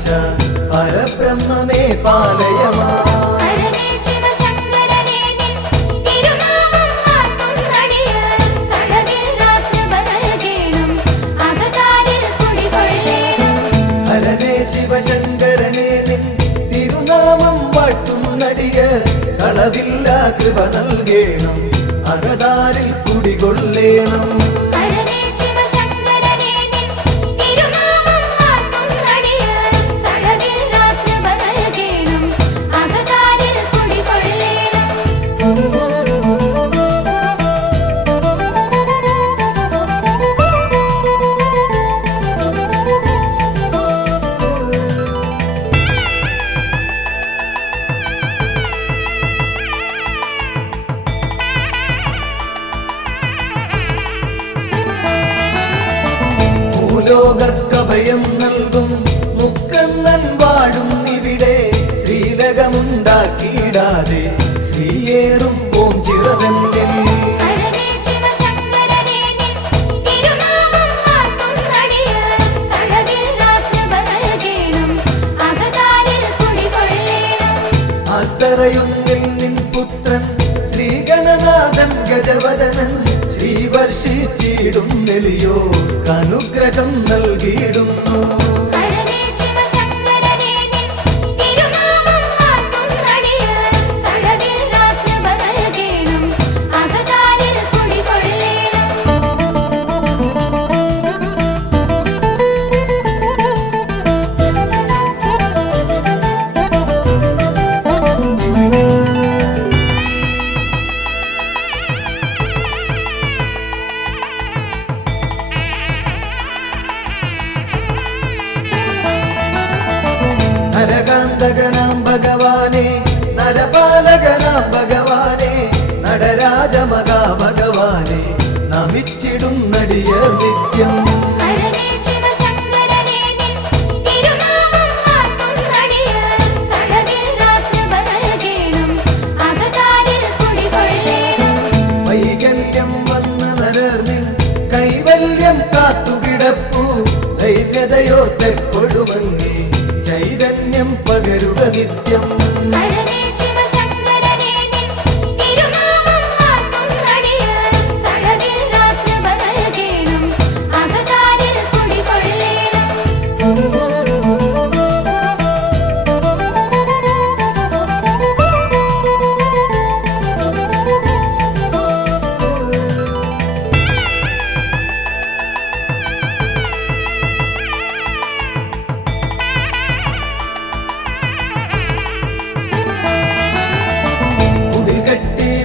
ഗണാധീശ പരബ്രഹ്മമേ പാലയമാ. ഹരനേ ശിവശങ്കരനേ നിൻ തിരുനാമം വാഴ്ത്തും നടിയ കളവില്ലാ കൃപ നൽകേണം അകതാരിൽ കുടികൊള്ളേണം. ലോകക്കഭയം നൽകും മുക്കണ്ണൻ വാഴും ഇവിടെ ശ്രീലകമുണ്ടാക്കിയിടാതെ ശ്രീയേറും ഓം ചിറതന്നിൽ. ആൽത്തറയൊന്നിൽ നിൻ പുത്രൻ ശ്രീഗണനാഥൻ ഗജവദനൻ ശ്രീവർഷിച്ചിടും നെളിയോ അനുഗ്രഹം നൽകിയിടുന്നു. നരകാന്തകനാം ഭഗവാനെ നരപാലകനാം ഭഗവാനെ നടരാജമകാ ഭഗവാനെ നമിച്ചിടും നടിയർ നിത്യം. വൈകല്യം വന്ന നരർന്നിൽ കൈവല്യം കാത്തുകിടപ്പു ധൈര്യതയോർത്തെക്കൊടുമങ്ങി ചൈതന്യം പകരുക നിത്യം.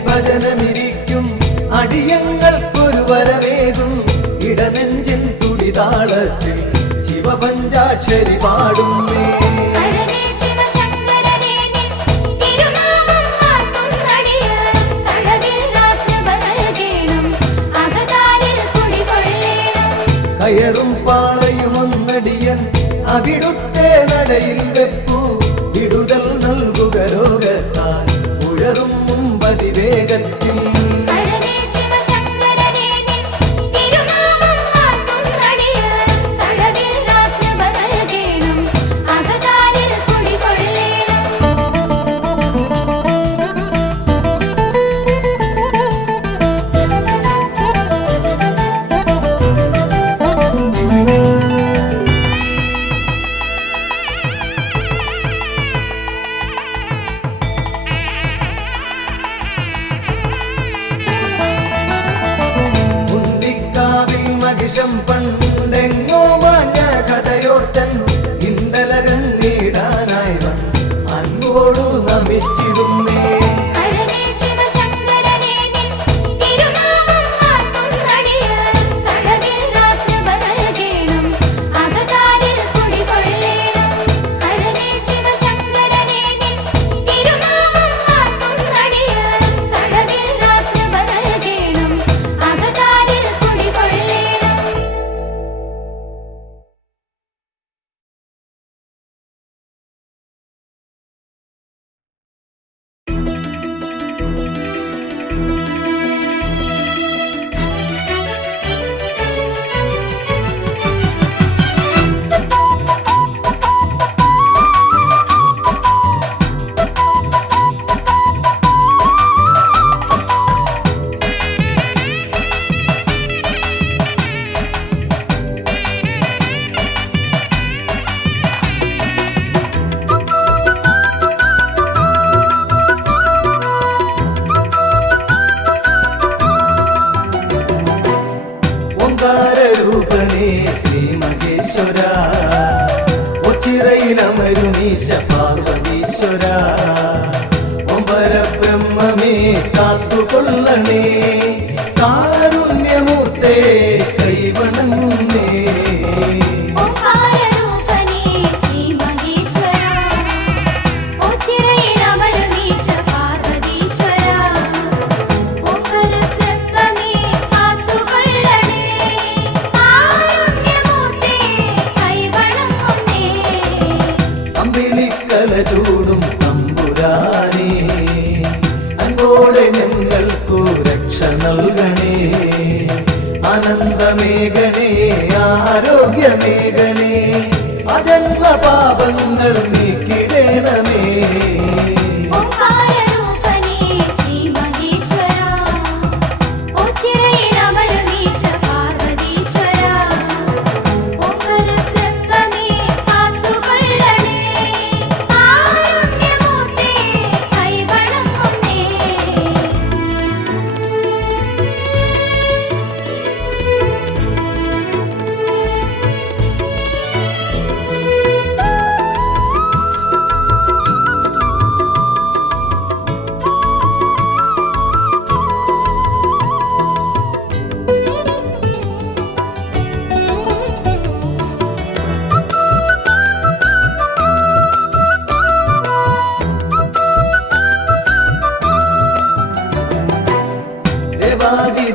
ഭജനമിരിക്കും അടിയങ്ങൾക്കൊരു വരവേകും ഇടനെഞ്ചിൻ തുടിതാളത്തിൽ ശിവപഞ്ചാക്ഷരി പാടുന്നേ. കയറും പാളയുമൊന്നടിയൻ അവിടുത്തെ നടയിൽ വെപ്പു വിടുതൽ നൽകുക രോഗത്താൽ ഉഴറും മുമ്പതിവേഗത്തിൽ. മഹിഷം പണ്ടെങ്ങോ മാഞ്ഞ കഥയോർത്തൻ ഇണ്ടലകൻ നേടാനായി അൻപോടു നമിച്ചിടുന്നേ. അമരുനീശ പാർവതീശ്വര ഒമ്പര ബ്രഹ്മമേ കാത്തുകൊള്ളണേ കാരുണ്യമൂർത്തേ കൈവണങ്ങുന്നേ ചൂടും തമ്പുരാനേ അൻപോടെ ഞങ്ങൾക്കു രക്ഷ നൽകണേ ആനന്ദമേഘണേ ആരോഗ്യമേഘണേ അജന്മ പാപങ്ങൾ നീക്കിടണമേ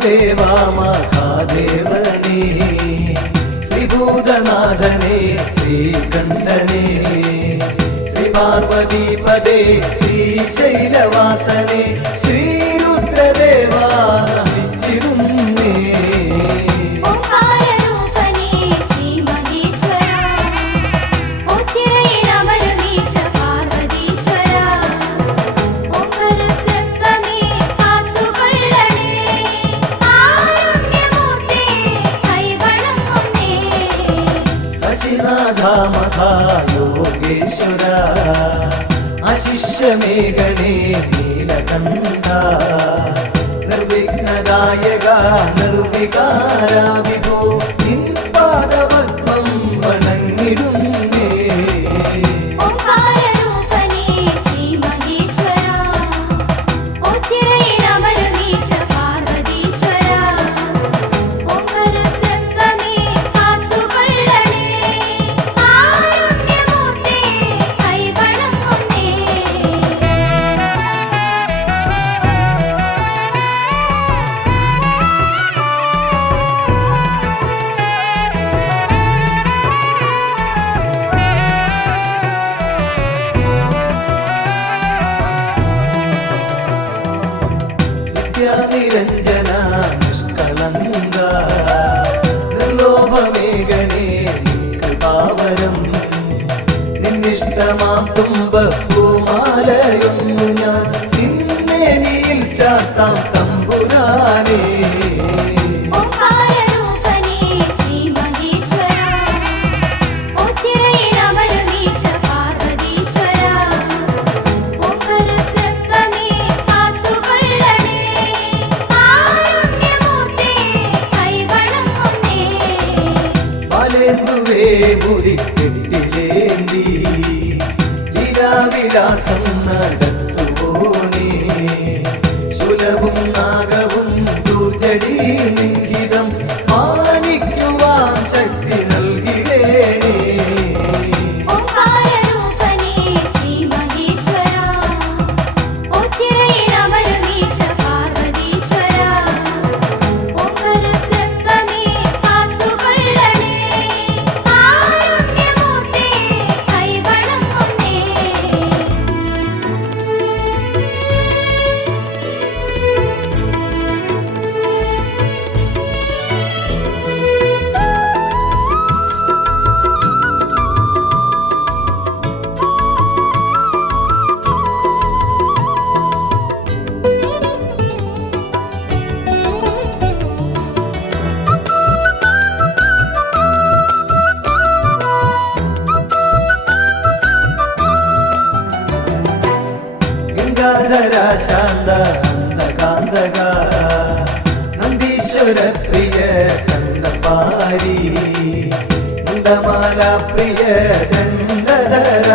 ദേവാ മഹാദേവനേ ശ്രീഭൂതനാഥനേ ശ്രീകണ്ഠനേ ശ്രീ പാർവതീപദേ ശ്രീശൈലവാസനേ ശ്രീരുദ്രദേവാ നമിച്ചിടുന്നേ യോഗേശ്വര അശിഷ്യമേഘണേ നീലകണ്ഠ നിർവിഘ്നദായക നിർവികാര വിഭോ നിൻ പാദപദ്മം വണങ്ങിടുന്നേ നിരഞ്ജന നിഷ്കളങ്ക നിർലോഭമേഘനേ കൃപാവരം നിന്നിഷ്ടമാം തുമ്പപ്പൂമാലയൊന്നു ഞാൻ നിന്നേനിയിൽ ചാത്താം തമ്പുരാനേ മുടിക്കെട്ടിലേന്തി ലീലാവിലാസം നടത്തുപോനേ ശുലവും നാഗവും ദുർജടീ ലിംഗിതം മാനിക്കുവാൻ ശക്തി നൽകിടേണേ ശാന്ത കാന്തക നന്ദീശ്വര പ്രിയ കന്ദപാരി നന്ദമാല പ്രിയ ദണ്ഡധര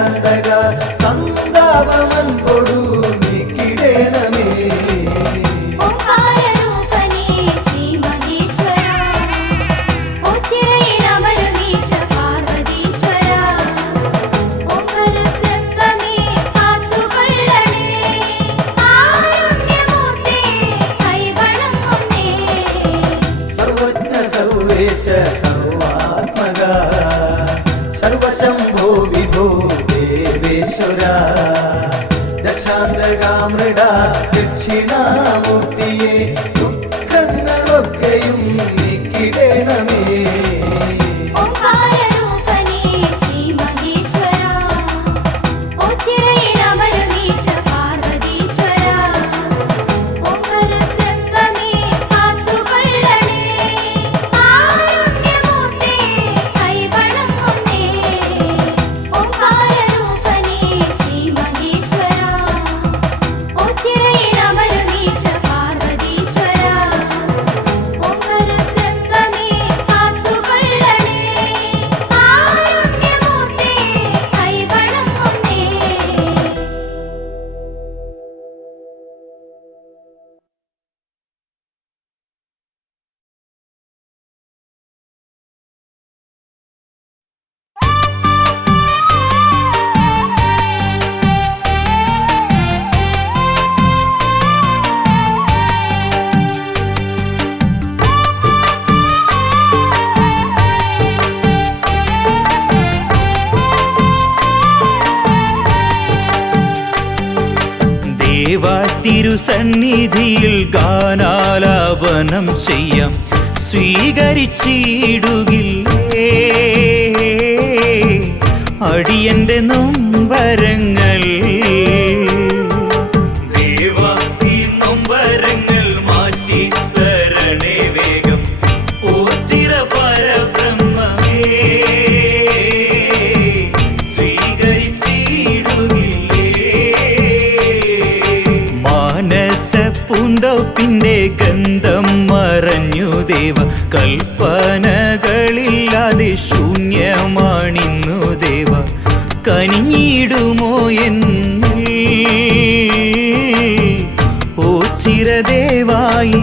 സർവേശ്വര ദക്ഷാന്തകാമൃഡ ദക്ഷിണാമൂർത്തിയെ ദുഃഖങ്ങളൊക്കെയും നീക്കിടണമേ. തിരുസന്നിധിയിൽ ഗാനാലാപനം ചെയ്യാം സ്വീകരിച്ചിടുകില്ലേ അടിയന്റെ നൊമ്പരങ്ങൾ. ദേവാ ഈ നൊമ്പരങ്ങൾ മാറ്റി തരണേ വേഗം ഓ ചിരപരബ്രഹ്മമേ പൂന്തോപ്പിന്റെ ഗന്ധം മറഞ്ഞു ദേവ കൽപ്പനകളില്ലാതെ ശൂന്യമാണിന്നു ദേവ കനിഞ്ഞിടുമോ എന്ന് ഓ ചിരദേവായി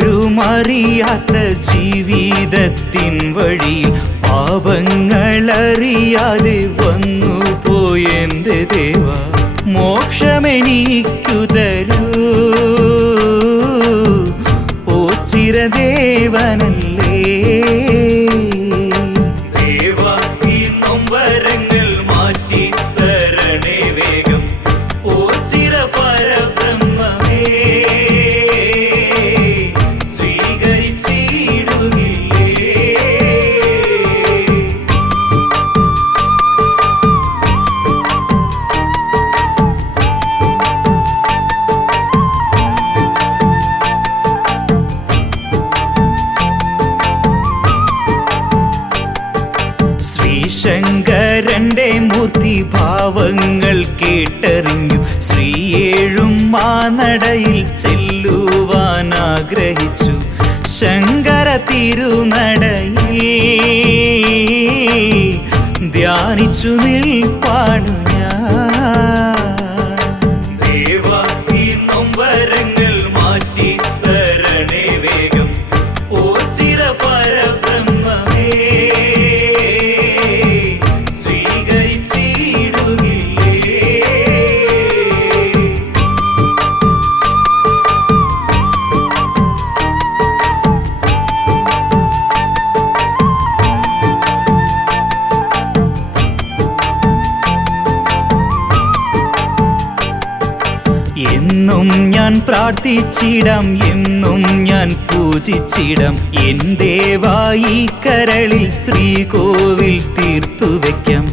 ആരോരുമറിയാത്ത ജീവിതത്തിൻ വഴിയിൽ പാപങ്ങളറിയാതെ വന്നു പോയെന്റെ ദേവ മോക്ഷമെനിക്കു തരൂ ഓ ചിരദേവനല്ലേ. ദേവാ ഈ നൊമ്പരങ്ങൾ മാറ്റി തരണേ വേഗം ഓ ചിരപരബ്രഹ്മമേ ശങ്കരന്റെ മൂർത്തി ഭാവങ്ങൾ കേട്ടറിഞ്ഞു ശ്രീയേഴും മാനടയിൽ ചെല്ലുവാൻ ആഗ്രഹിച്ചു. ശങ്കര തിരുനടയിൽ ധ്യാനിച്ചു നിൽപ്പാണു ഞാൻ. ദേവാ ഈ നൊമ്പരങ്ങൾ മാറ്റി തരണേ വേഗം ഓ ചിരപരബ്രഹ്മമേ എന്നും ഞാൻ പ്രാർത്ഥിച്ചിടാം എന്നും ഞാൻ പൂജിച്ചിടാം എൻ ദേവായി കരളിൽ ശ്രീകോവിൽ തീർത്തു വയ്ക്കാം.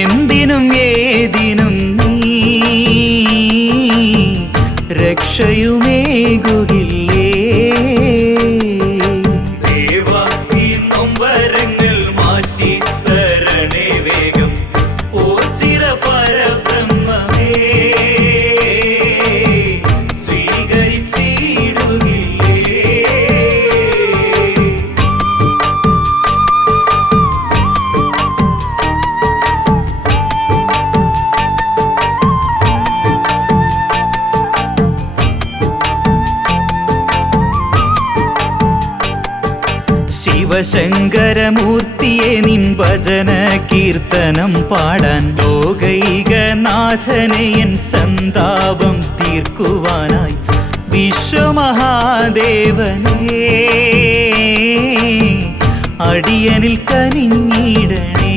എന്തിനും ഏതിനും നീ രക്ഷയുമേകുകില്ലേ. ദേവാ ഈ നൊമ്പരങ്ങൾ മാറ്റി തരണേ വേഗം ഓ ചിരപരബ്രഹ്മമേ ശിവശങ്കരമൂർത്തിയെ നിൻ ഭജന കീർത്തനം പാടാൻ ലോകൈകനാഥനെ എൻ സന്താപം തീർക്കുവാനായി വിശ്വമഹാദേവനേ അടിയനിൽ കനിഞ്ഞിടണേ.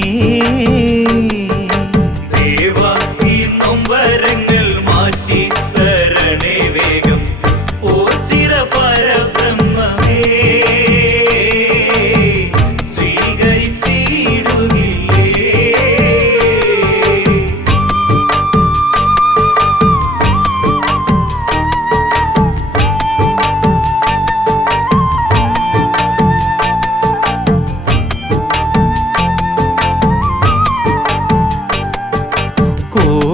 ദേവാ ഈ നൊമ്പരങ്ങൾ മാറ്റി തരണേ വേഗം. ഓ ചിരപരബ്രഹ്മമേ സ്വീകരിച്ചിടുകില്ലേ.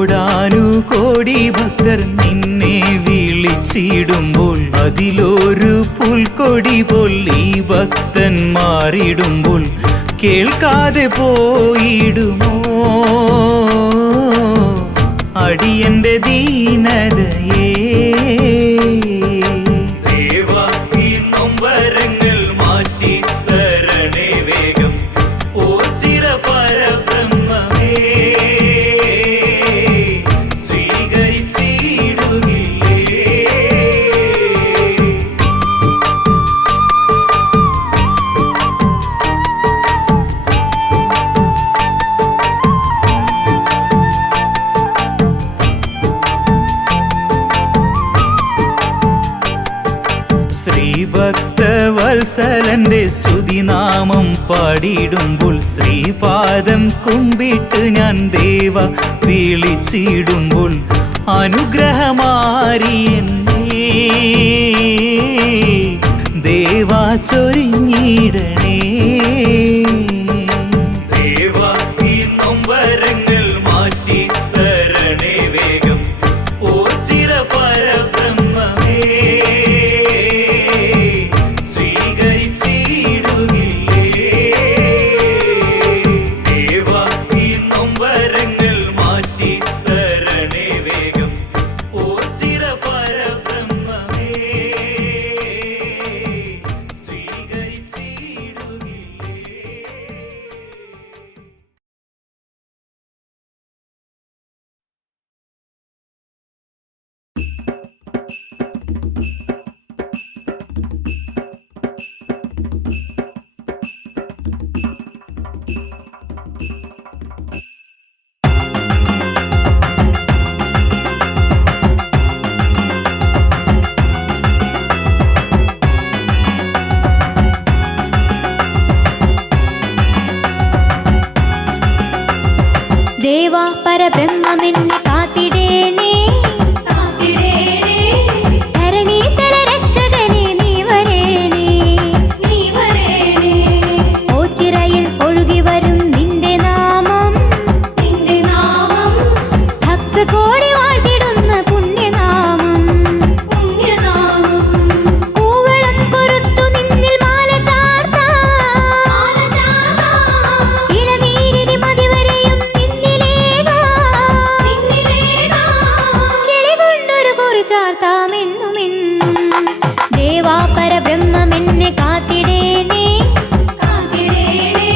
കോടാനുകോടി ഭക്തർ നിന്നെ വിളിച്ചിടുമ്പോൾ അതിലൊരു പുൽക്കൊടി പോൽ ഈ ഭക്തൻ മാറിടുമ്പോൾ കേൾക്കാതെ പോയിടുമോ അടിയന്റെ ദീനതയേ. ദേവാ ഈ നൊമ്പരങ്ങൾ മാറ്റി തരണേ വേഗം. ഓ ചിരപരബ്രഹ്മമേ ശ്രീഭക്തവത്സലന്റെ സ്തുതിനാമം പാടിയിടുമ്പോൾ ശ്രീപാദം കുമ്പിട്ട് ഞാൻ ദേവ വിളിച്ചിടുമ്പോൾ അനുഗ്രഹമാരിയെന്നേ ദേവാ ചൊരിഞ്ഞിടണേ. ദേവാ ഈ നൊമ്പരങ്ങൾ മാറ്റി തരണേ വേഗം. ഓ ചിരപരബ്രഹ്മമേ സ്വീകരിച്ചിടുകില്ലേ. ദേവാ ഈ നൊമ്പരങ്ങൾ മാറ്റി തരണേ വേഗം. ഓ ചിരപരബ്രഹ്മമേ സ്വീകരിച്ചിടുകില്ലേ. ദേവാ പരബ്രഹ്മമെന്നെ കാത്തിടേണേ കാത്തിടേണേ. ധരണീതല രക്ഷകനെ നീ വരേണേ നീ വരേണേ. ഓച്ചിറയിൽ ഒഴുകി വരും നിന്റെ നാമം ഭക്തകോടി വാഴ്ത്തിടുന്ന പുണ്യനാമം പുണ്യനാമം. കൂവളം കൊരുത്തു നിന്നിൽ മാല ചാർത്താം ഇളനീരിനി മതിവരെയും ചെളികൊണ്ടൊരു കുറി ചാർത്താമെന്നുമെന്നും. ദേവാ പരബ്രഹ്മമെന്നെ കാത്തിടേണേ കാത്തിടേണേ.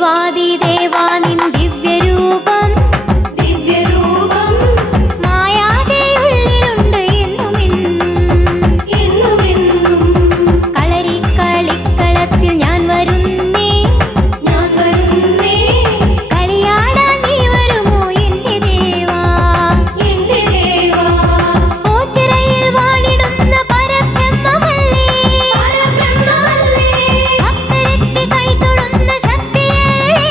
ദേവാദിദേവാ നിൻ ദിവ്യരൂപം ദിവ്യരൂപം മായാതെ ഉള്ളിലുണ്ട് എന്നുമെന്നും കളരിക്കളിക്കളത്തിൽ ഞാൻ വരുന്നേ കളിയാടാൻ നീ വരുമോ എന്റെ ദേവാ ഓച്ചിറയിൽ വാണിടുന്ന പരബ്രഹ്മമല്ലേ ഭക്തരെത്തി കൈതൊഴുന്ന ശക്തിയല്ലേ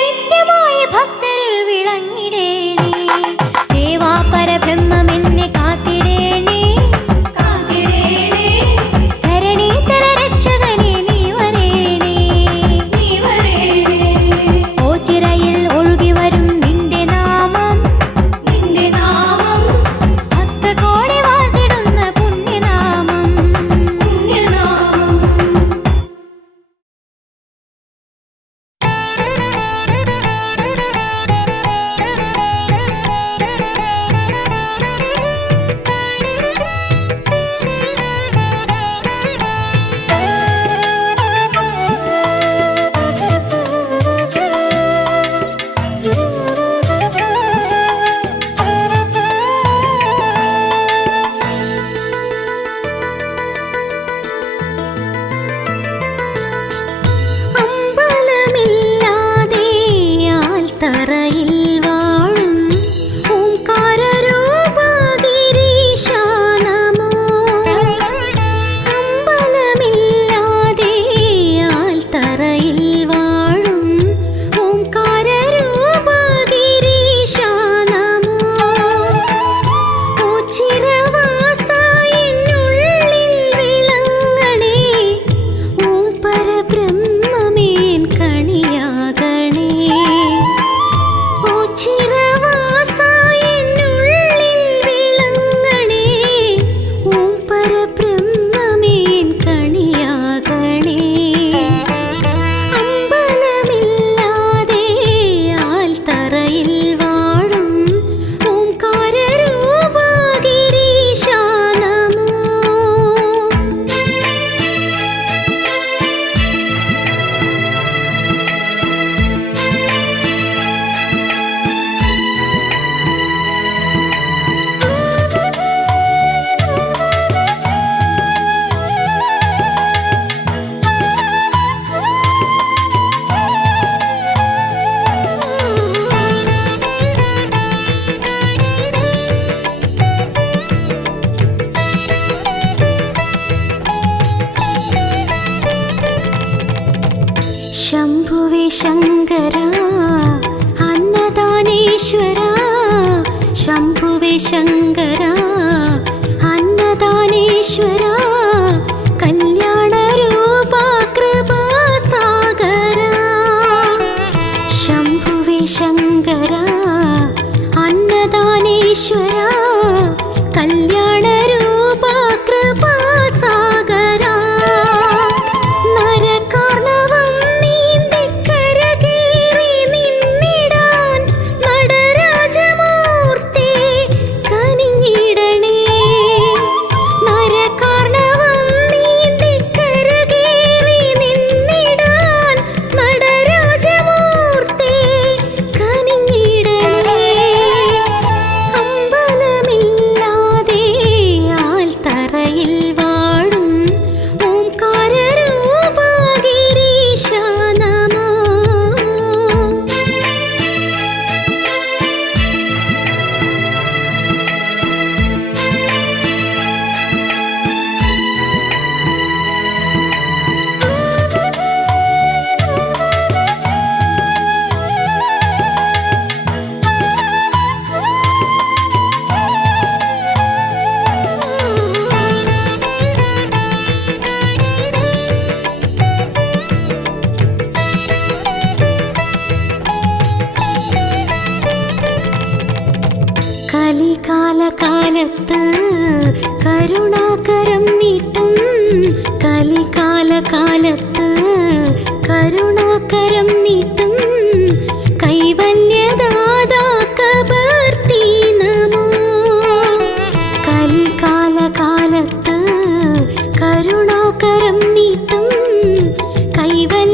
നിത്യമായ ഭക്തരിൽ വിളങ്ങിടേണേ ദേവാ പരബ്രഹ്മമെന്നെ കാത്തിടേണേ ധരണീതല രക്ഷകനെ നീ വരേണേ ഓച്ചിറയിൽ ഒഴുകി വരും നിന്റെ നാമം ഭക്തകോടി വാഴ്ത്തിടുന്ന പുണ്യനാമം അമ്പലമില്ലാതെ ആൽത്തറയിൽ വാഴും ഓംകാരരൂപ ഗിരീശാ നമോ അമ്പലമില്ലാതെ ആൽത്തറയിൽ വാഴും ഓംകാരരൂപ ഗിരീശാ നമോ ഓച്ചിറവാസ എന്നുള്ളിൽ വിളങ്ങണേ ഓം പരബ്രഹ്മമേൻ കണിയാകണേ ഓച്ചിറവാസ എന്നുള്ളിൽ വിളങ്ങണേ ഓം പരബ്രഹ്മമേൻ കണിയാകണേ അമ്പലമില്ലാതെ ആൽത്തറയിൽ വാഴും ഓംകാരരൂപ ഗിരീശാ നമോ ശംഭുവേ ശങ്കര അന്നദാനേശ്വര ശംഭുവേ ശങ്കര അന്നദാനേശ്വര കല്യാണരൂപ കൃപാസാഗര ശംഭുവേ ശങ്കര അന്നദാനേശ്വര കല്യാണരൂപ കൃപാസാഗര നരകാർണവം നീന്തിക്കരകേറി നിന്നിടാൻ നടരാജമൂർത്തി കനിഞ്ഞിടണേ നരകാർണവം നീന്തിക്കരകേറി നിന്നിടാൻ നടരാജമൂർത്തി കനിഞ്ഞിടണേ അമ്പലമില്ലാതെ ആൽത്തറയിൽ വാഴും ഓംകാരരൂപ ഗിരീശാ നമോ കലികാലകാലത്ത് കരുണാകരം നീട്ടും കലികാലകാലത്ത് കരുണാകരം നീട്ടും കൈവല്യദാതാ കബർത്തി നമോ കലികാലകാലത്ത് കരുണാകരം നീട്ടും കൈവല്യ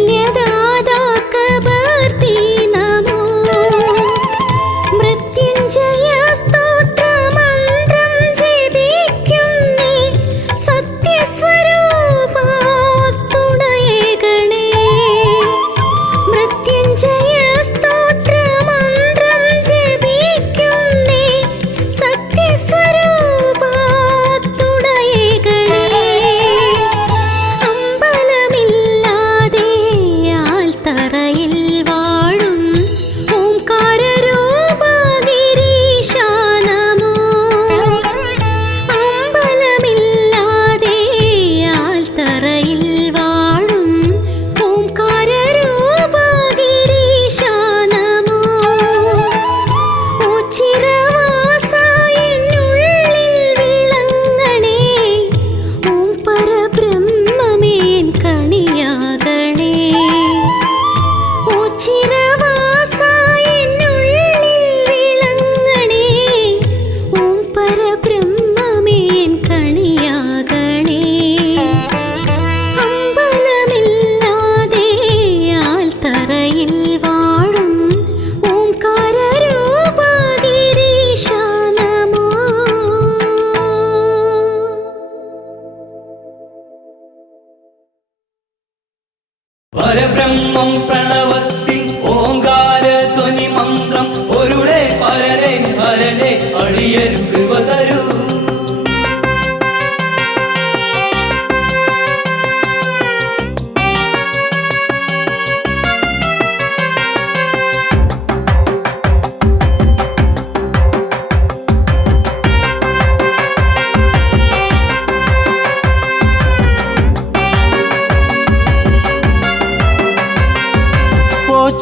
പരബ്രഹ്മം പ്രണവത്തിൽ ഓങ്കാര ധ്വനി മന്ത്രം ഒരുടെ പരനെ ഹരനെ അടിയരും കൃപ തരൂ.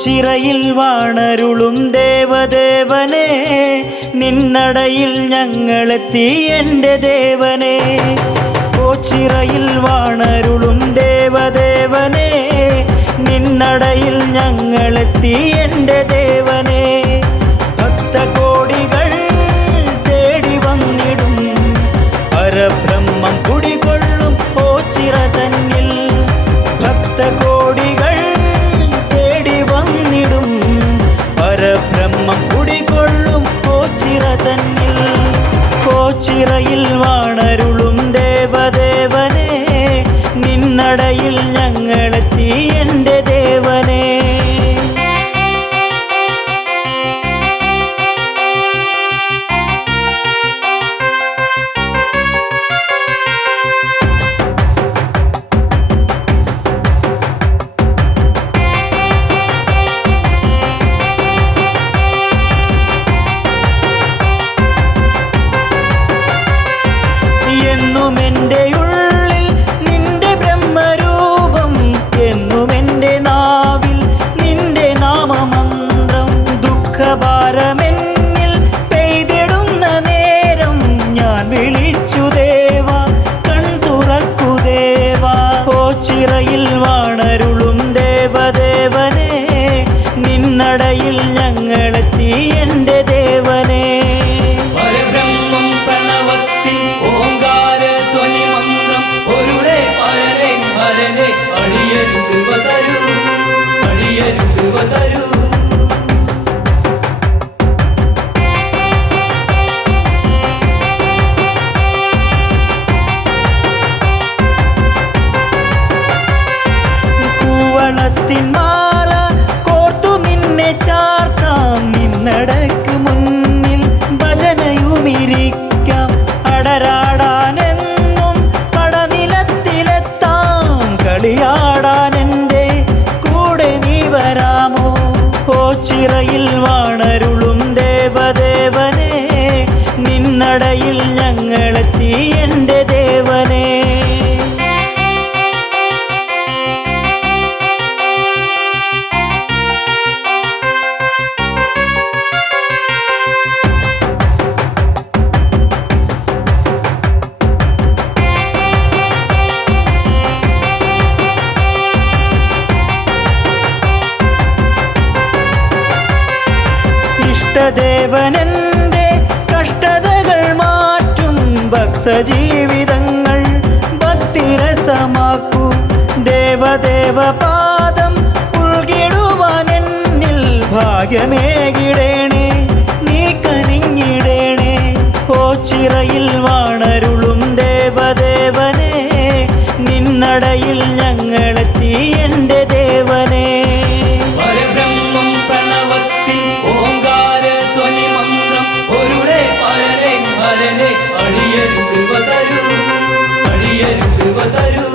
ചിറയിൽ വാണരുളും ദേവദേവനെ നിന്നടയിൽ ഞങ്ങളെത്തി എൻ്റെ ദേവനെ. ചിറയിൽ വാണരുളും ദേവദേവനെ നിന്നടയിൽ ഞങ്ങളെത്തി എൻ്റെ ദേവനെ. ഭക്തകോടികൾ തേടി വന്നിടും പരബ്രഹ്മം കുടികൊള്ളും ചിറ തന്നിൽ. ഭക്തകോടികൾ പരബ്രഹ്മം കുടികൊള്ളും ചിറ തന്നിൽ. ചിറയിൽ വാണരുളും ദേവദേവനെ നിന്നടയിൽ ഞങ്ങളെത്തി എൻ്റെ ദേവനെ. എന്നുമെൻ്റെ ഉള്ളിൽ നിന്റെ ബ്രഹ്മരൂപം, എന്നുമെൻ്റെ നാവിൽ നിന്റെ നാമമന്ത്രം. ദുഃഖഭാരമെന്നിൽ പെയ്തിടുന്ന നേരം ഞാൻ വിളിച്ചു ദേവാ, കൺ തുറക്കു ദേവാ. ചിറയിൽ വാണരുളും ദേവദേവനെ നിന്നടയിൽ ഞങ്ങളെത്തി എൻ്റെ ദേവനെ. പരബ്രഹ്മം പ്രണവത്തിൽ ഓങ്കാര ധ്വനി മന്ത്രം ഒരുടെ പരനെ ഹരനെ അടിയരും കൃപ തരൂ, അടിയരും കൃപ തരൂ. കൂവളത്തിൻ മാല കോർത്തു നിന്നെ ചാർത്താം, നിന്നടക്ക് മുന്നിൽ ഭജനയുമിരിക്കാം. അടരാടാനെന്നും പടനിലത്തിലെത്താം, കളിയാടാൻ എൻ്റെ കൂടെ നീ വരാമോ. ചിറയിൽ വാണരുളും ദേവദേവനെ നിന്നടയിൽ ഞങ്ങളെത്തി എൻ്റെ ദേവനെ. ഇഷ്ടദേവനെൻ്റെ കഷ്ടതകൾ മാറ്റും, ഭക്തജീവിതങ്ങൾ ഭക്തിരസമാക്കൂ. ദേവദേവ പാദം ഭാഗ്യമേകിടേണേ നീ കനിഞ്ഞിടേണേ ഓച്ചിറയിൽ വാണരുളും ദേവദേവനെ നിന്നടയിൽ ഞങ്ങളെത്തി എൻ്റെ ദേവനെ പരബ്രഹ്മം പ്രണവത്തിൽ ഓങ്കാര ധ്വനി മന്ത്രം ഒരുടെ പരരെ ഹരനെ അടിയരു കൃപ തരൂ അടിയരു കൃപ തരൂ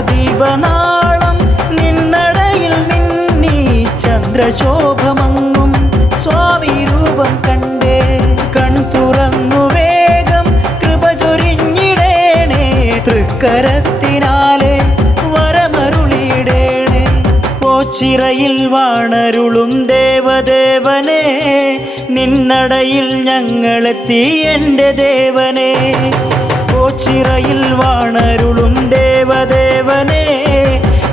സന്ധ്യദീപനാളം നിന്നടയിൽ മിന്നി ചന്ദ്രശോഭമങ്ങും സ്വാമി രൂപം കണ്ടേ കൺതുറന്നു വേഗം കൃപ ചൊരിഞ്ഞിടേണേ തൃക്കരത്തിനാലെ വരമരുളിയിടേണേ ഓച്ചിറയിൽ വാണരുളും ദേവദേവനെ നിന്നടയിൽ ഞങ്ങളെത്തി എൻ്റെ ദേവനെ ഓച്ചിറയിൽ വാണരുളും ദേവദേവനെ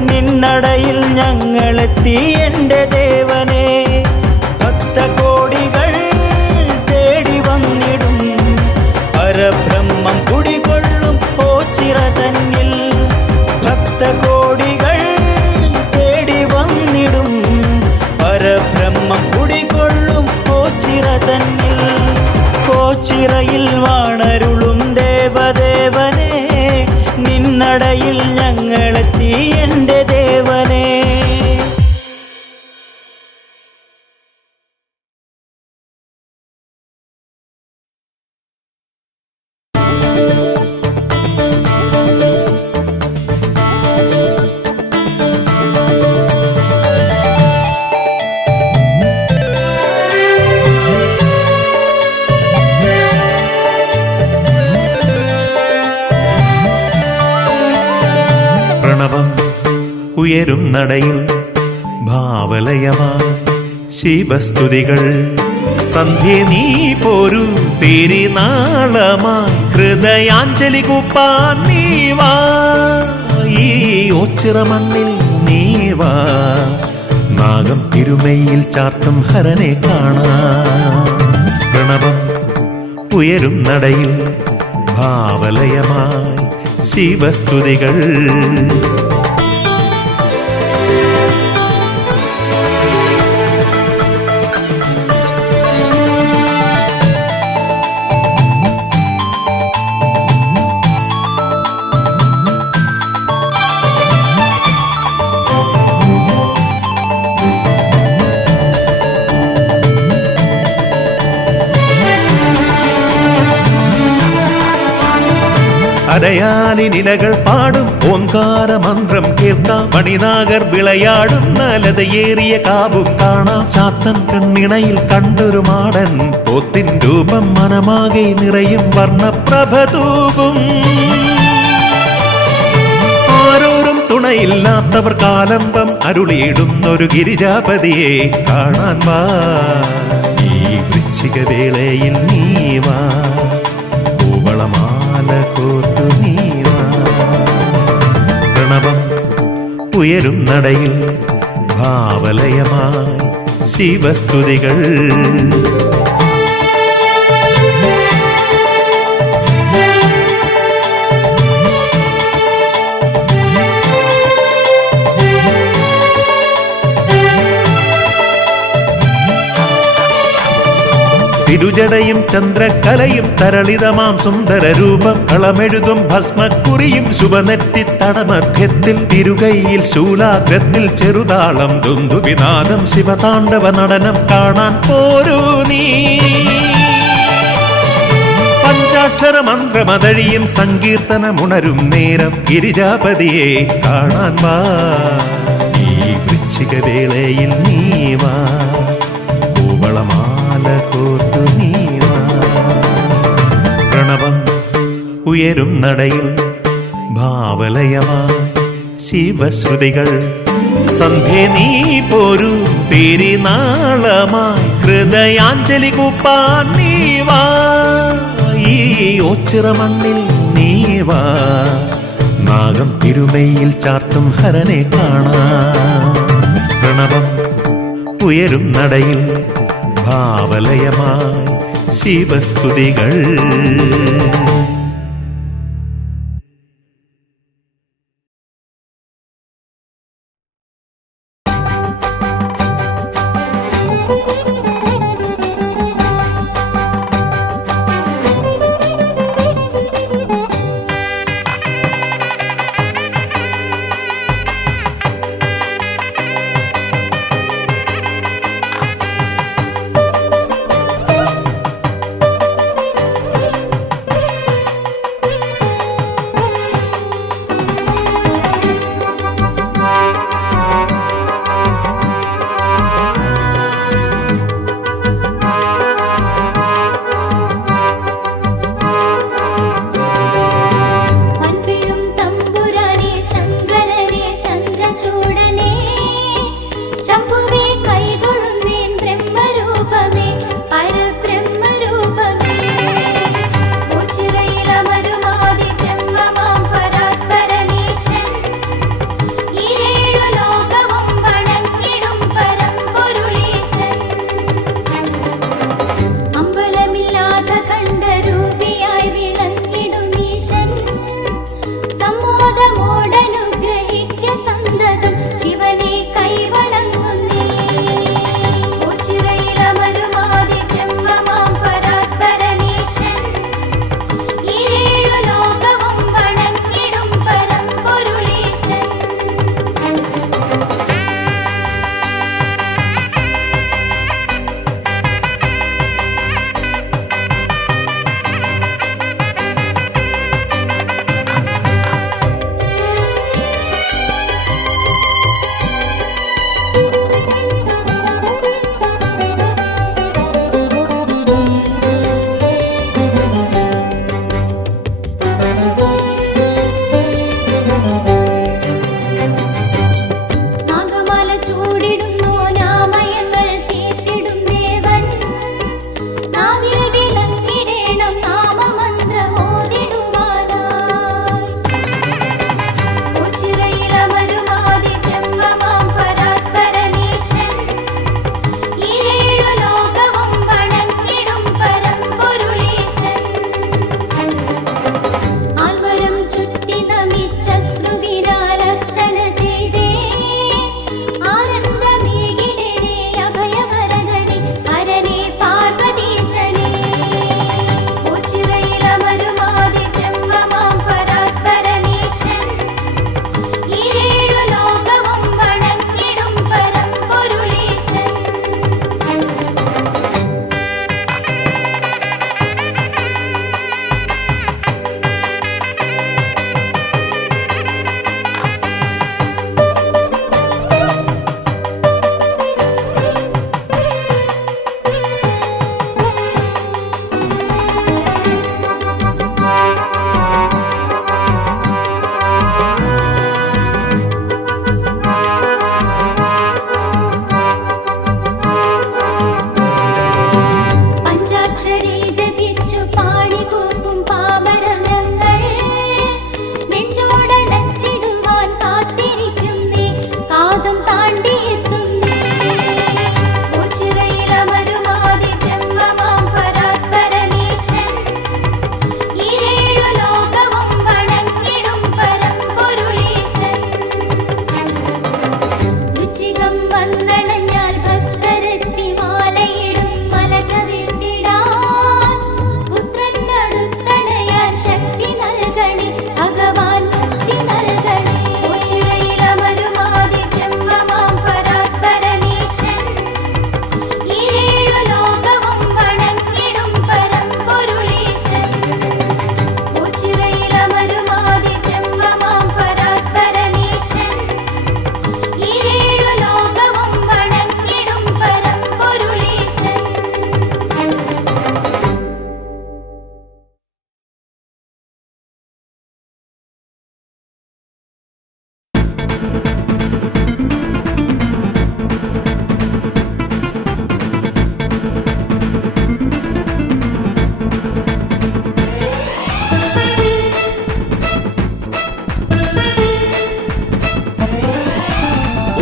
നിന്നടയിൽ ഞങ്ങളെത്തി എൻ്റെ ദേവനെ ഭക്തകോടികൾ തേടി വന്നിടും പരബ്രഹ്മം കുടികൊള്ളും ഓച്ചിറ തന്നിൽ ഭക്തകോടികൾ തേടി വന്നിടും പരബ്രഹ്മം കുടികൊള്ളും ഓച്ചിറ തന്നിൽ ഓച്ചിറയിൽ വാണരുളും ദേവദേവനെ നിന്നടയിൽ ഞങ്ങളെത്തി എൻ്റെ ദേവനെ പ്രണവം ഉയരും നടയിൽ ഭാവലയമായി ശിവസ്തുതികൾ സന്ധ്യ നീ പോരു തിരുനാളമായി ഹൃദയാഞ്ജലി കൂപ്പാൻ നീവാ ഈ ഓച്ചിറ മണ്ണിൽ നീവാ നാഗം തിരുമയിൽ ചാർത്തും ഹരനെ കാണാം പ്രണവം ഉയരും നടയിൽ ഭാവലയമായി ശിവസ്തുതികൾ അരയാലി നിലകൾ പാടും ഓങ്കാര മന്ത്രം കേൾക്കാം മണിനാഗർ വിളയാടും നലതയേറിയ കാവും കാണാം ചാത്തൻ കണ്ണിണയിൽ കണ്ടൊരു മാടൻ പോത്തിൻ രൂപം മനമാകെ നിറയും വർണ്ണപ്രഭ തൂകും ആരോരും തുണയില്ലാത്തവർ കാലംബം അരുളിയിടുന്നൊരു ഗിരിജാപതിയെ കാണാൻ വാ ഈ വൃശ്ചിക വേളയിൽ നീ വാ കൂവളമാല കോർത്തു നീ വാ പ്രണവം ഉയരും നടയിൽ ഭാവലയമായി ശിവസ്തുതികൾ തിരുജടയും ചന്ദ്രകലയും തരളിതമാം സുന്ദര രൂപം കളമെഴുതും ഭസ്മക്കുറിയും ശുഭനെറ്റിത്തടമധ്യത്തിൽ തിരുകൈയിൽ ശൂലാഗ്രത്തിൽ ചെറുതാളം ദുന്ദുവിനാദം ശിവതാണ്ഡവ നടനം കാണാൻ പോരൂ നീ പഞ്ചാക്ഷര മന്ത്രമതഴിയും സങ്കീർത്തനമുണരും നേരം ഗിരിജാപതിയെ കാണാൻ വാ ഈ വൃശ്ചിക വേളയിൽ നീ വാ കൂവളമാല കോർത്തു നീ വാ പ്രണവം ഉയരും നടയിൽ ഭാവലയമായി ശിവശ്രുതികൾ സന്ധ്യ നീ പോരു തിരുനാളമായി ഹൃദയാഞ്ജലി കൂപ്പാൻ നീ വാ ഈ ഓച്ചിറ മണ്ണിൽ നീ വാ നാഗം തിരുമയിൽ ചാർത്തും ഹരനെ കാണാം പ്രണവം ഉയരും നടയിൽ ഭാവലയമായി ശിവസ്തുതികൾ.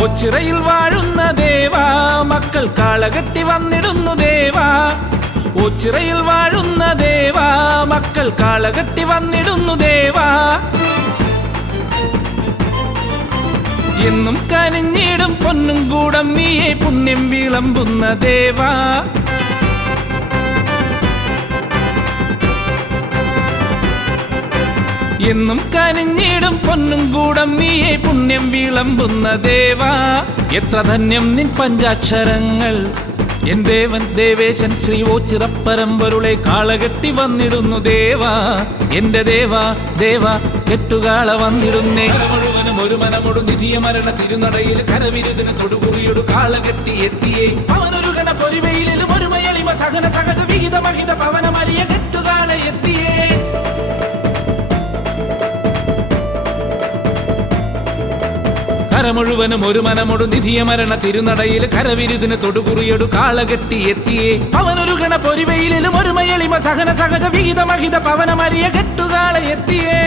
ഓച്ചിറയിൽ വാഴുന്ന ദേവാ, മക്കൾ കാളകെട്ടി വന്നിടുന്നു ദേവാ. ഓച്ചിറയിൽ വാഴുന്ന ദേവാ മക്കൾ കാളകെട്ടി വന്നിടുന്നു ദേവാ എന്നും കനിഞ്ഞിടും പൊന്നും കൂടം നീയെ പുണ്യം വിളമ്പുന്ന ദേവാ എന്നും കനിഞ്ഞിടും പൊന്നും കൂടം നീയെ പുണ്യം വിളമ്പുന്ന ദേവാ എത്ര ധന്യം നിൻ പഞ്ചാക്ഷരങ്ങൾ എൻ ദേവൻ ദേവേശൻ ശ്രീ ഓച്ചിറപ്പരമ്പൊരുളെ കാളകെട്ടി വന്നിടുന്നു ദേവാ എന്റെ ദേവാ ദേവാ കെട്ടുകാള വന്നിടുന്നേ മുഴുവനും ഒരു മനമൊടു നിധിയ മരണ തിരുനടയിൽ കരവിരുതിന് തൊടുകുറിയൊടു കാളകെട്ടി എത്തിയേ അവനൊരു ഗണ പൊരുവയിലും ഒരു മയളിമ സഹന സഹജ വിഹിത മഹിത പവനമലിയ കെട്ടുകാള എത്തിയേ കരമുഴുവനും ഒരു മനമൊടു നിധിയ മരണ തിരുനടയിൽ കരവിരുതിന് തൊടുകുറിയൊടു കാളകെട്ടി എത്തിയേ അവനൊരു ഗണ പൊരുവയിലും ഒരു മയളിമ സഹന സഹജ വിഹിത മഹിത പവനമലിയ കെട്ടുകാള എത്തിയേ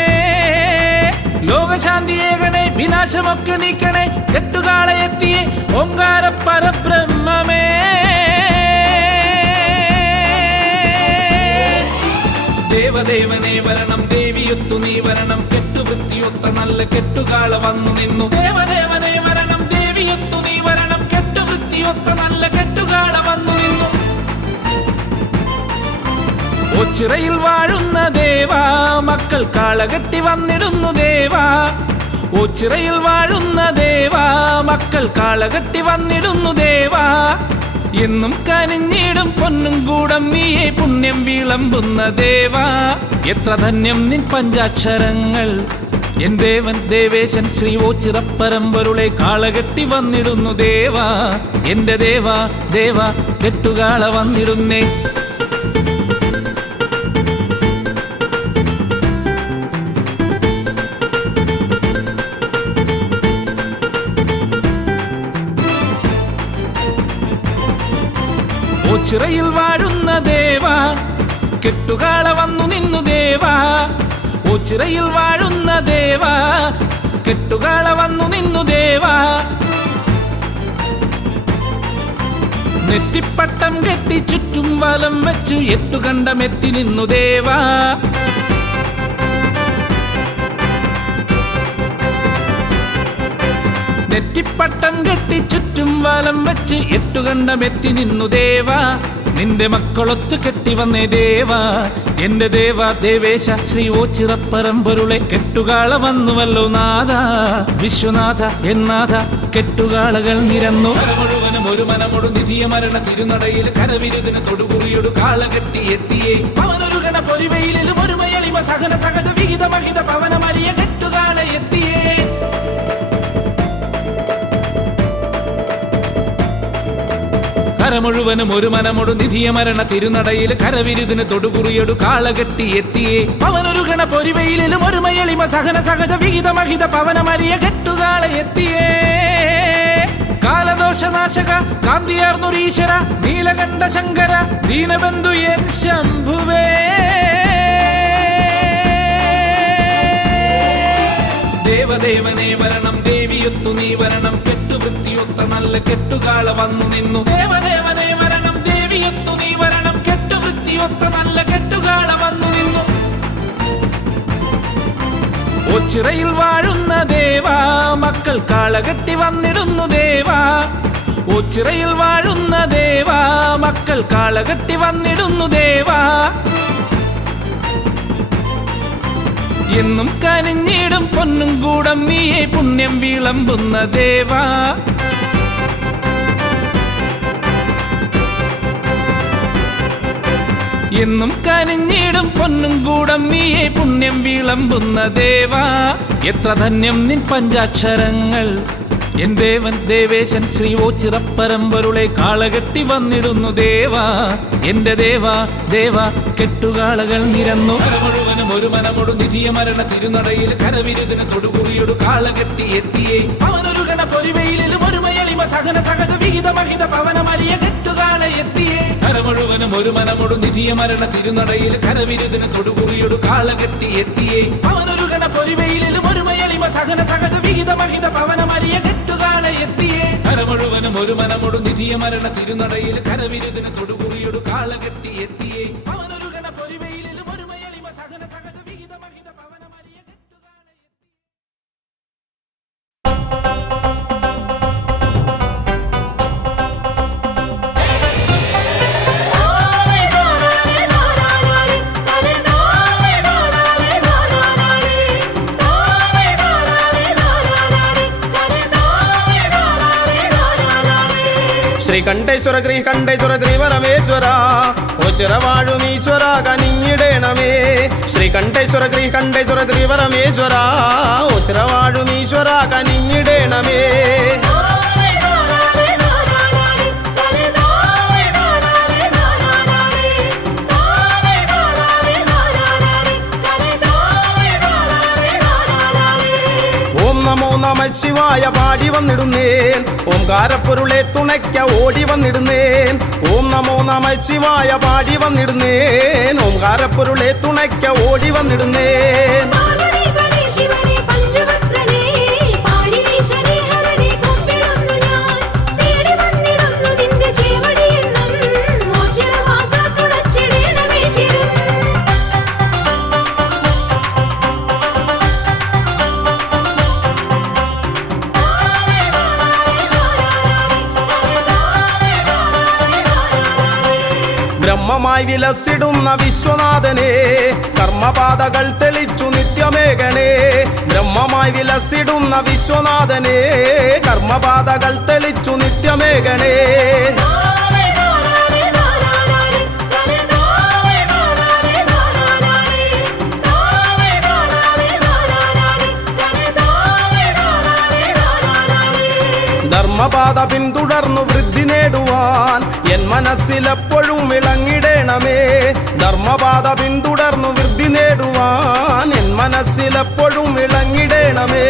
ലോകശാന്തിയേകണേ വിനാശമൊക്കെ നീക്കണേ കെട്ടുകാള എത്തിയേ ഓംകാര പരബ്രഹ്മമേ ദേവദേവനെ വരണം ദേവിയൊത്തു നീ വരണം കെട്ടുവൃത്തിയൊത്ത നല്ല കെട്ടുകാള വന്നു നിന്നു ദേവദേവനെ വരണം ദേവിയൊത്തു നീ വരണം കെട്ടുവൃത്തിയൊത്ത നല്ല കെട്ടുകാള വന്നു നിന്നു ഓച്ചിറയിൽ വാഴുന്ന ദേവാ മക്കൾ കാളകെട്ടി വന്നിടുന്നു ദേവാ ഓച്ചിറയിൽ വാഴുന്ന ദേവാ മക്കൾ കാളകെട്ടി വന്നിടുന്നു ദേവാ എന്നും കനിഞ്ഞിടും പൊന്നും കൂടം നീയെ പുണ്യം വിളമ്പുന്ന ദേവാ എത്ര ധന്യം നിൻ പഞ്ചാക്ഷരങ്ങൾ എൻ ദേവൻ ദേവേശൻ ശ്രീ ഓച്ചിറപ്പരമ്പൊരുളെ കാളകെട്ടി വന്നിടുന്നു ദേവാ എന്റെ ദേവാ ദേവാ കെട്ടുകാള വന്നിടുന്നേ ഓച്ചിറയിൽ വാഴുന്ന ദേവാ കെട്ടുകാള വന്നു നിന്നു ദേവാ ഓച്ചിറയിൽ വാഴുന്ന ദേവാ കെട്ടുകാള വന്നു നിന്നു ദേവാ നെറ്റിപ്പട്ടം കെട്ടി ചുറ്റും വലം വെച്ചു എട്ടുകണ്ടമെത്തി നിന്നു ദേവാ നെറ്റിപ്പട്ടം കെട്ടി ചുറ്റും വലം വെച്ച് എട്ടുകണ്ടമെത്തി നിന്നു ദേവാ നിന്റെ മക്കളൊത്തു കെട്ടി വന്നേ ദേവാ എന്റെ ദേവാ ദേവേശ ശ്രീ ഓച്ചിറപ്പരമ്പൊരുളെ കെട്ടുകാള വന്നുവല്ലോ നാഥ വിശ്വനാഥ എന്നാഥ കെട്ടുകാളകൾ നിരന്നു മുഴുവനും ഒരു മനമൊടു നിധിയ മരണ തിരുനടയിൽ കരവിരുതിന് തൊടുകുറിയൊടു കാളകെട്ടി എത്തിയേ അവനൊരു ഗണ പൊരുവയിലും ഒരു മയളിമ സഹന സഹജ വിഹിത മഹിത പവനമലിയ കെട്ടുകാള എത്തിയേ കരമുഴുവനും ഒരു മനമൊടു നിധിയ മരണ തിരുനടയിൽ കരവിരുതിന് തൊടുകുറിയൊടു കാളകെട്ടി എത്തിയേ അവനൊരു ഗണ പൊരുവയിലും ഒരു മയളിമ സഹന സഹജ വിഹിത മഹിത പവനമലിയ കെട്ടുകാള എത്തിയേ കാലദോഷനാശക കാന്തിയാർന്നൊരീശ്വര നീലകണ്ഠ ശങ്കര ദീനബന്ധു എൻ ശംഭുവേ ദേവദേവനെ വരണം ദേവിയൊത്തു നീ വരണം കെട്ടുവൃത്തിയൊത്ത നല്ല കെട്ടുകാള വന്നു നിന്നു ദേവദേവനെ വരണം ദേവിയൊത്തു നീ വരണം കെട്ടുവൃത്തിയൊത്ത നല്ല കെട്ടുകാള വന്നു നിന്നു ഓച്ചിറയിൽ വാഴുന്ന ദേവാ മക്കൾ കാളകെട്ടി വന്നിടുന്നു ദേവാ ഓച്ചിറയിൽ വാഴുന്ന ദേവാ മക്കൾ കാളകെട്ടി വന്നിടുന്നു ദേവാ എന്നും കനിഞ്ഞിടും പൊന്നും കൂടം നീയെ പുണ്യം വിളമ്പുന്ന ദേവാ എന്നും കനിഞ്ഞിടും പൊന്നും കൂടം നീയെ പുണ്യം വിളമ്പുന്ന ദേവാ എത്ര ധന്യം നിൻ പഞ്ചാക്ഷരങ്ങൾ എൻ ദേവൻ ദേവേശൻ ശ്രീ ഓച്ചിറപ്പരമ്പൊരുളെ കാളകെട്ടി വന്നിടുന്നു ദേവാ എന്റെ ദേവാ ദേവാ കെട്ടുകാളകൾ നിരന്നു മുഴുവനും ഒരു മനമൊടു നിധിയ മരണ തിരുനടയിൽ കരവിരുതിന് തൊടുകുറിയൊടു കാളകെട്ടി എത്തിയേ അവനൊരു ഗണ പൊരുവയിലും ഒരു മയളിമ സഹന സഹജ വിഹിത മഹിത പവനമലിയ കെട്ടുകാള എത്തിയേ കരമുഴുവനും ഒരു മനമൊടു നിധിയ മരണ തിരുനടയിൽ കരവിരുതിന് തൊടുകുറിയൊടു കാളകെട്ടി എത്തിയേ അവനൊരു അവനുരുകണ പൊരിവെയിലും ഒരുമയളിമ സഹന സഹജ വിഹിത മഹിത പവനമലിയ കെട്ടുകാളെ എത്തിയേ കര മുഴുവനും ഒരു മനമൊടു നിധിയ മരണ തിരുനടയിൽ കരവിരുദിന് തൊടുകുറിയൊടു കാള കെട്ടി എത്തിയേ അവനുരുകണ പൊരിവെയിലും ഒരുമയളിമ സഹന സഹജ വിഹിത മഹിത പവനമലിയ കെട്ടുകാളെ ശ്രീകണ്ഠേശ്വര ശ്രീകണ്ഠേശ്വര ശ്രീപരമേശ്വര ഒച്ചിറവാഴുമീശ്വര കനിഞ്ഞിടേണമേ ശ്രീകണ്ഠേശ്വര ശ്രീകണ്ഠേശ്വര ശ്രീപരമേശ്വര ഒച്ചിറവാഴുമീശ്വര കനിഞ്ഞിടേണമേ ഓം നമോ നമ ശിവായ പാടി വന്നിടുന്നേൻ ഓംകാരപ്പൊരുളെ തുണയ്ക്ക ഓടി വന്നിടുന്നേൻ ഓം നമോ നമ ശിവായ പാടി വന്നിടുന്നേൻ ഓംകാരപ്പൊരുളെ തുണയ്ക്ക ഓടി വന്നിടുന്നേൻ ബ്രഹ്മമായി വിലസിടുന്ന വിശ്വനാഥനെ കർമ്മപാതകൾ തെളിച്ചു നിത്യമേകണേ ബ്രഹ്മമായി വിലസിടുന്ന വിശ്വനാഥനെ കർമ്മപാതകൾ തെളിച്ചു നിത്യമേകണേ ധർമ്മപാത പിന്തുടർന്നു വൃദ്ധി നേടുവാൻ എൻ മനസ്സിലെപ്പോഴും വിളങ്ങിടേണമേ ധർമ്മപാത പിന്തുടർന്നു വൃദ്ധി നേടുവാൻ എൻ മനസ്സിലെപ്പോഴും വിളങ്ങിടേണമേ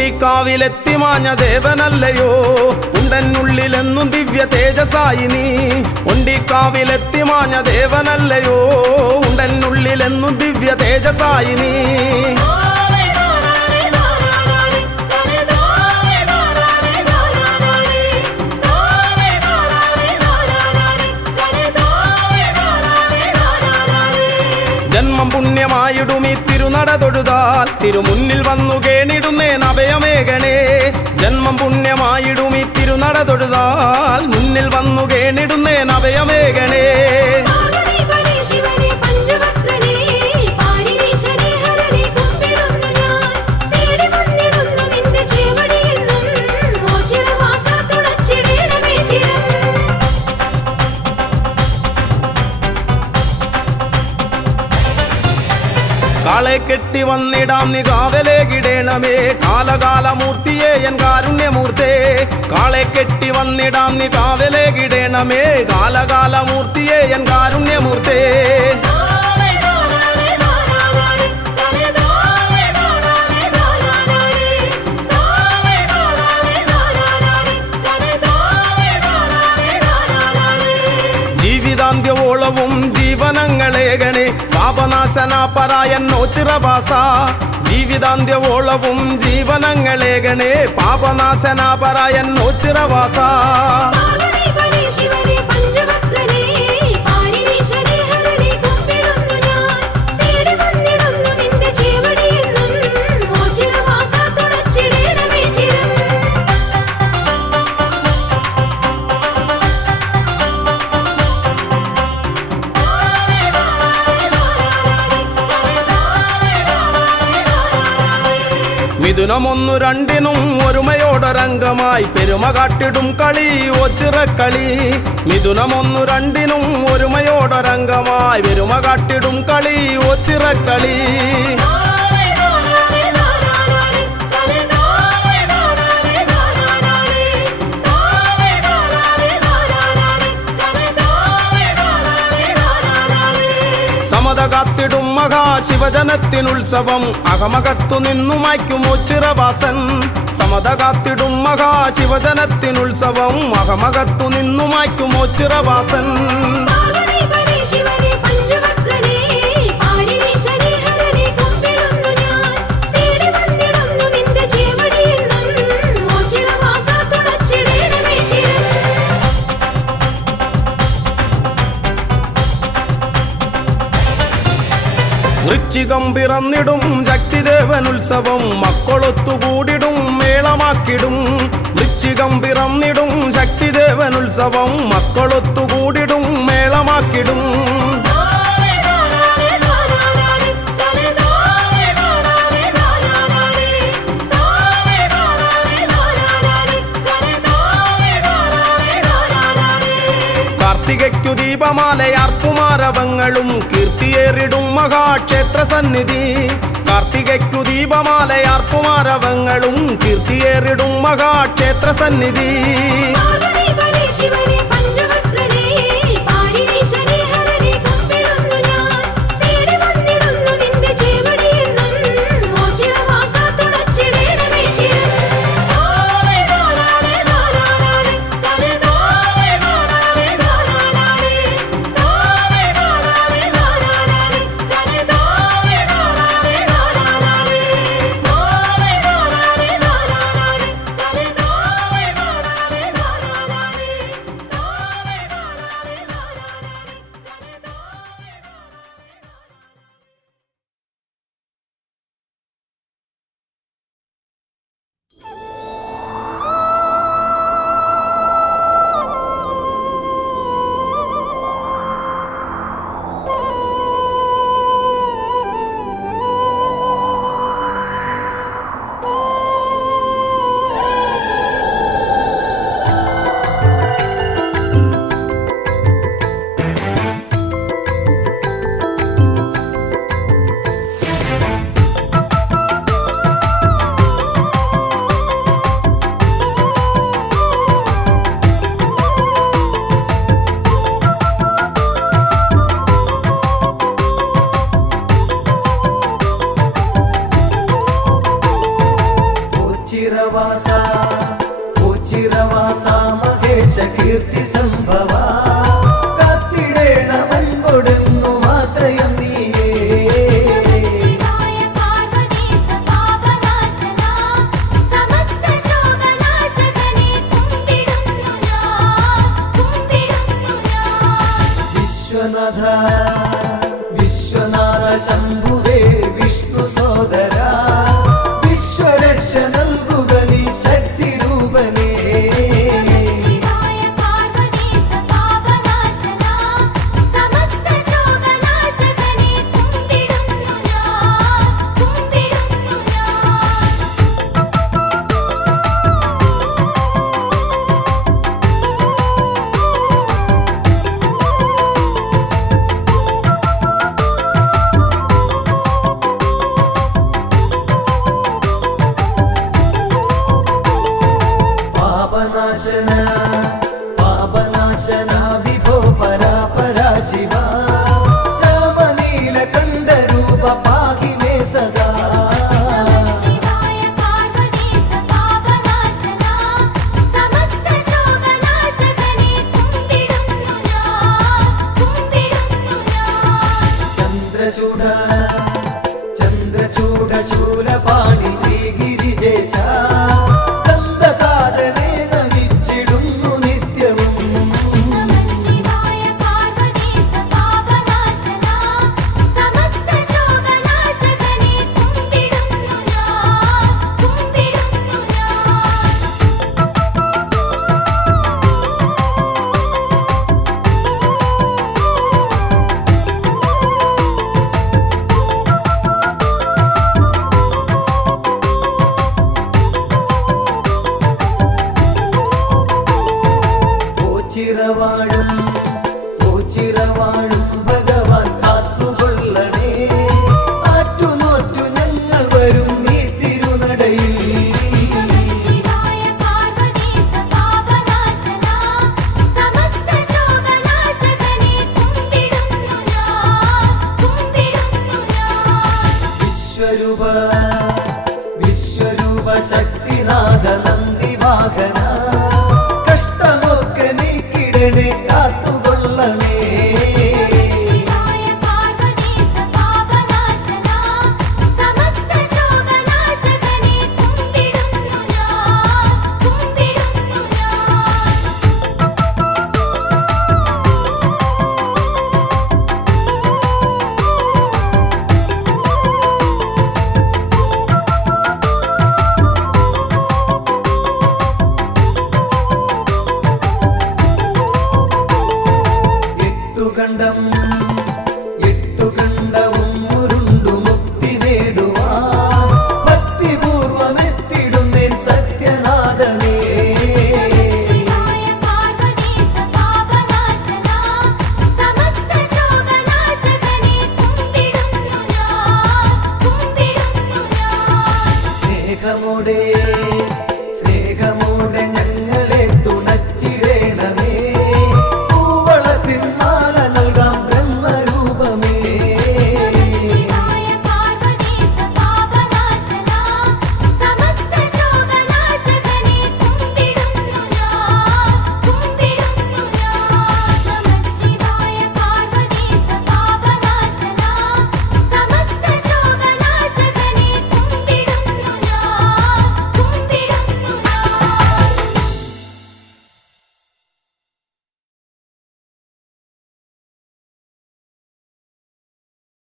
ഉണ്ടിക്കാവിലെത്തിമാഞ്ഞ ദേവനല്ലയോ ഉണ്ടനുള്ളിലെന്നും ദിവ്യ തേജസായി നീ ഉണ്ടിക്കാവിലെത്തിമാഞ്ഞ ദേവനല്ലയോ ഉണ്ടനുള്ളിലെന്നും ദിവ്യ തേജസായി നീ ജന്മം പുണ്യമായിടുമീ തിരുനട തൊഴുതാൽ തിരുമുന്നിൽ വന്നു കേണിടുന്നേൻ അഭയമേകണേ ജന്മം പുണ്യമായിടുമീ തിരുനട തൊഴുതാൽ മുന്നിൽ വന്നു കേണിടുന്നേൻ അഭയമേകണേ കാളെ കെട്ടി വന്നിടാം നീ കാവലേകിടേണമേ കാലകാലമൂർത്തിയെ എൻ കാരുണ്യമൂർത്തേ കാളെ കെട്ടി വന്നിടാം നീ കാവലേകിടേണമേ കാലകാലമൂർത്തിയെ എൻ കാരുണ്യമൂർത്തേ ജീവിതാന്ത്യവോളവും ജീവനങ്ങളേകണേ പാപനാശന പരായന്നോ ചിറവാസ ജീവിതാന്ത്യവോളവും ജീവനങ്ങളേകണേ പാപനാശന പരായന്നോ ചിറവാസ മിഥുനമൊന്നു രണ്ടിനും ഒരുമയോടൊരംഗമായി പെരുമ കാട്ടിടും കളി ഒച്ചിറക്കളി മിഥുനമൊന്നു രണ്ടിനും ഒരുമയോടൊരംഗമായി പെരുമ കാട്ടിടും കളി ഒച്ചിറക്കളി കാത്തിടും മഹാശിവജനത്തിനുത്സവം അകമകത്തു നിന്നു മായ്ക്കും ഓച്ചിറവാസൻ സമത കാത്തിടും മഹാശിവജനത്തിനുത്സവം അകമകത്തു നിന്നു മായ്ക്കും ഓച്ചിറവാസൻ വൃശ്ചികം പിറന്നിടും ശക്തിദേവനുത്സവം മക്കളൊത്തുകൂടിടും മേളമാക്കിടും വൃശ്ചികം പിറന്നിടും ശക്തിദേവനുത്സവം മക്കളൊത്തുകൂടിടും മേളമാക്കിടും കാർത്തികയ്ക്കു ദീപമാലയാർപ്പുമാരവങ്ങളും കീർത്തിയേറിടും മഹാക്ഷേത്ര സന്നിധി കാർത്തികയ്ക്കു ദീപമാലയാർപ്പുമാരവങ്ങളും കീർത്തിയേറിടും മഹാക്ഷേത്ര സന്നിധി ഓച്ചിറവാസ മഹേശ കീർത്തി സംഭവ കാത്തിടേണമെൻകൊടുന്നും ആശ്രയം നീയേ വിശ്വനാഥ വിശ്വനാഥ ശംഭുവേ വിഷ്ണു സോദര വിശ്വരക്ഷ നൽകുക നീ ശക്തി രൂപനേ പാപനാശന വിഭോ പരാപരാ ശിവ ശ്യാമനീല കണ്ഠ രൂപ പാഹി മേ സദാ ചന്ദ്രചൂഢ ശൂലപാണി ശ്രീഗിരിജേശ ഓച്ചിറവാഴും ഭഗവാൻ കാത്തുകൊള്ളണേ ആറ്റുനോറ്റു ഞങ്ങൾ വരും നീ തിരുനടയിൽ സമസ്ത ശോകനാശകനെ കുമ്പിടുന്നു ഞാൻ കണ്ടം